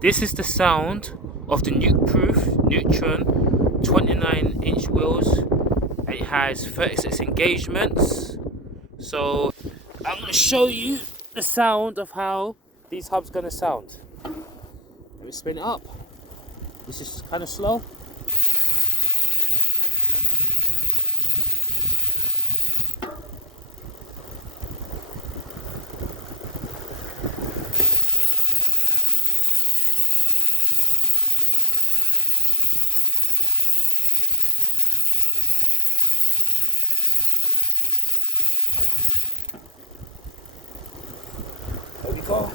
This is the sound of the Nukeproof Neutron 29-inch wheels. It has 36 engagements. So I'm going to show you the sound of how these hubs are going to sound. Let me spin it up. This is kind of slow. There we go.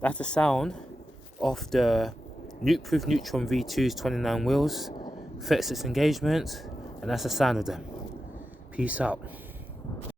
That's the sound of the Nukeproof Neutron V2's 29 wheels, 36 engagements, and that's the sound of them. Peace out.